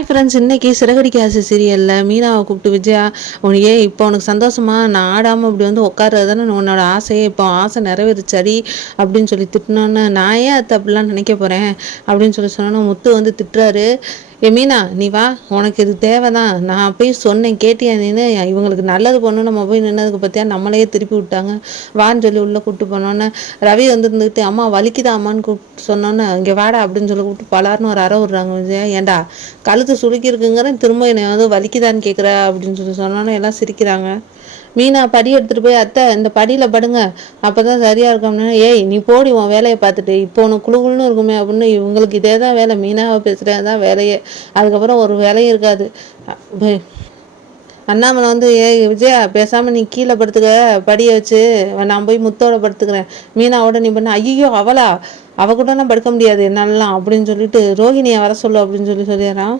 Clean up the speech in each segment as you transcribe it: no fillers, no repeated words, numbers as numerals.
Hi friends, இன்னைக்கு சிறகடிக்க ஆசை சீரியலில் மீனாவை கூப்பிட்டு விஜயா இப்போ உனக்கு சந்தோஷமா நான் ஆடாமல் இப்படி வந்து உட்கார்றது தானே உன்னோட ஆசையே, இப்போ ஆசை நிறைவேறுச்சடி அப்படின்னு சொல்லி திட்டினோன்னு நான் ஏன் அது அப்படிலாம் நினைக்க போகிறேன் அப்படின்னு சொல்லி சொன்னோன்னு முத்து வந்து திட்டுறாரு. மீனா நீ வா, உனக்கு இது தேவைதான், நான் போய் சொன்னேன் கேட்டியா நீன்னு, இவங்களுக்கு நல்லது பண்ணணும் நம்ம போய் நின்னதுக்கு பற்றியா நம்மளையே திருப்பி விட்டாங்க, வான்னு சொல்லி உள்ளே கூப்பிட்டு போனோன்னே ரவி வந்து இருந்துக்கிட்டு அம்மா வலிக்குதா அம்மான்னு கூப்பிட்டு சொன்னோன்னே இங்கே வாடா அப்படின்னு சொல்லி கூப்பிட்டு பலார்னு ஒரு அறை விட்றாங்க. விஜயா ஏண்டா கழுத்து சுருக்கிருக்குங்கிறேன் திரும்ப என்னை வந்து வலிக்குதான்னு கேட்குற அப்படின்னு சொல்லி சொன்னோன்னே எல்லாம் சிரிக்கிறாங்க. மீனா படி எடுத்துகிட்டு போய் அத்தை இந்த படியில் படுங்க அப்போ தான் சரியாக இருக்கோம்னா, ஏய் நீ போடி உன் வேலையை பார்த்துட்டு இப்போ உனக்கு குழுகுள்னு இருக்குமே அப்படின்னு இவங்களுக்கு இதே தான் வேலை, மீனாவை பேசுகிறது தான் வேலையே, அதுக்கப்புறம் ஒரு வேலையும் இருக்காது. அண்ணாமலை வந்து விஜயா பேசாமல் நீ கீழே படுத்துக்க படியை வச்சு, நான் போய் முத்தோட படுத்துக்கிறேன், மீனாவோட நீ பண்ண. ஐயோ அவ கூட நான் படுக்க முடியாது என்னாலலாம் அப்படின்னு சொல்லிட்டு ரோஹிணியை வர சொல்லு அப்படின்னு சொல்லிடுறான்.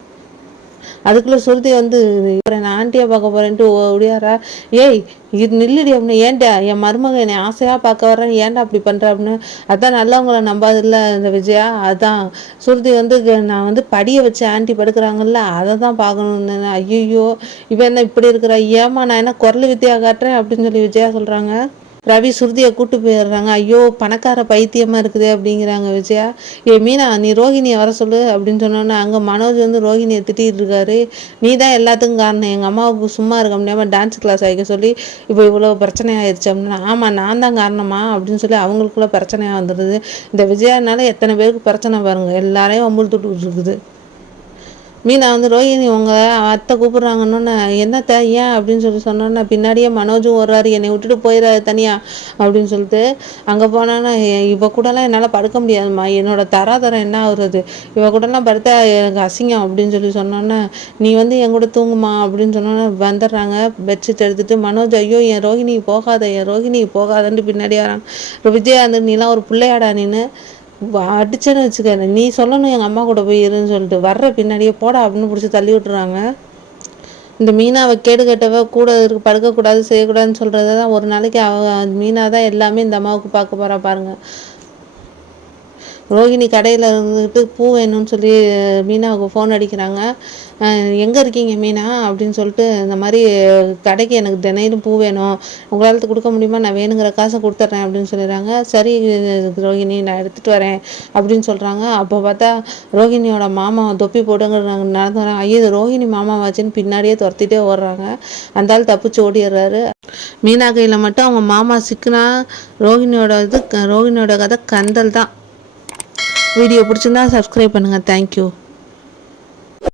அதுக்குள்ளே சுருதி வந்து நான் ஆண்டியை பார்க்க போகிறேன்ட்டு ஒடியாரா. ஏய் இது நில்லுடி அப்படின்னு, ஏன்டா என் மருமக என்னை ஆசையாக பார்க்க வரேன் ஏன்டா அப்படி பண்ணுற அப்படின்னு. அதான் நல்லவங்களை நம்பாதில்ல இந்த விஜயா, அதான் சுருதி வந்து நான் வந்து படியை வச்சு ஆண்டி படுக்கிறாங்கல்ல அதை தான் பார்க்கணுன்னு. ஐயோ இவன் என்ன இப்படி இருக்கிறா, ஏமா நான் என்ன குரல் வித்தியா காட்டுறேன் அப்படின்னு சொல்லி விஜயா சொல்கிறாங்க. ரவி சுருதியை கூட்டு போயிடுறாங்க. ஐயோ பணக்கார பைத்தியமாக இருக்குது அப்படிங்கிறாங்க விஜயா. மீனா நீ ரோஹிணியை வர சொல்லு அப்படின்னு சொன்னோன்னே அங்கே மனோஜ் வந்து ரோஹிணியை திட்டிகிட்டு இருக்காரு. நீ தான் எல்லாத்துக்கும் காரணம், எங்கள் அம்மாவுக்கு சும்மா இருக்க முடியாமல் டான்ஸ் கிளாஸ் வைக்க சொல்லி இப்போ இவ்வளோ பிரச்சனை ஆயிடுச்சு அப்படின்னா. ஆமாம் நான் தான் காரணமா அப்படின்னு சொல்லி அவங்களுக்குள்ள பிரச்சனையாக வந்துடுது. இந்த விஜயானால எத்தனை பேருக்கு பிரச்சனை பாருங்கள், எல்லாரையும் அம்புல் தொட்டு இருக்குது. மீனா வந்து ரோஹிணி உங்கள் அத்தை கூப்பிட்றாங்கன்னு என்னத்தை ஏன் அப்படின்னு சொல்லி சொன்னோன்னா பின்னாடியே மனோஜும் வர்றாரு, என்னை விட்டுட்டு போயிடாது தனியாக அப்படின்னு சொல்லிட்டு. அங்கே போனான்னா இவ கூடலாம் என்னால் படுக்க முடியாதுமா, என்னோட தராதரம் என்ன ஆகுறது, இவ கூடலாம் படுத்தா எனக்கு அசிங்கம் அப்படின்னு சொல்லி சொன்னோன்னே நீ வந்து என் கூட தூங்குமா அப்படின்னு சொன்னோன்னே வந்துடுறாங்க. பெட்ஷீட் எடுத்துகிட்டு மனோஜ் ஐயோ என் ரோஹிணி போகாத என் ரோஹிணி போகாதன்ட்டு பின்னாடி வராங்க. விஜயா வந்து நீலாம் ஒரு பிள்ளையாடா நீன்னு அடிச்சேன்னு வச்சுக்க, நீ சொல்லணும் எங்கள் அம்மா கூட போய் இருன்னு சொல்லிட்டு வர்ற பின்னாடியே போடா அப்படின்னு பிடிச்சி தள்ளி விட்டுறாங்க. இந்த மீனாவை கேடு கட்டவ கூட இருக்கு படுக்கக்கூடாது செய்யக்கூடாதுன்னு சொல்கிறத தான் ஒரு நாளைக்கு மீனா தான் எல்லாமே இந்த அம்மாவுக்கு பார்க்க போகிறா பாருங்க. ரோஹிணி கடையில் இருந்துக்கிட்டு பூ வேணும்னு சொல்லி மீனாவுக்கு ஃபோன் அடிக்கிறாங்க. எங்கே இருக்கீங்க மீனா அப்படின்னு சொல்லிட்டு, இந்த மாதிரி கடைக்கு எனக்கு தினையிலும் பூ வேணும், உங்களால் கொடுக்க முடியுமா, நான் வேணுங்கிற காசை கொடுத்துட்றேன் அப்படின்னு சொல்லிடுறாங்க. சரி ரோஹிணி நான் எடுத்துகிட்டு வரேன் அப்படின்னு சொல்கிறாங்க. அப்போ பார்த்தா ரோஹிணியோட மாமா தொப்பி போட்டுங்கிறாங்க நடந்து வராங்க. ஐயோ ரோஹிணி மாமாவாச்சின்னு பின்னாடியே துரத்திட்டே ஓடுறாங்க. அந்த ஆள் தப்பிச்சு ஓடிடுறாரு. மீனா கையில் மட்டும் அவங்க மாமா சிக்குனா ரோஹிணியோட கதை கந்தல் தான். வீடியோ பிடிச்சிருந்தா சப்ஸ்கிரைப் பண்ணுங்கள். தேங்க்யூ.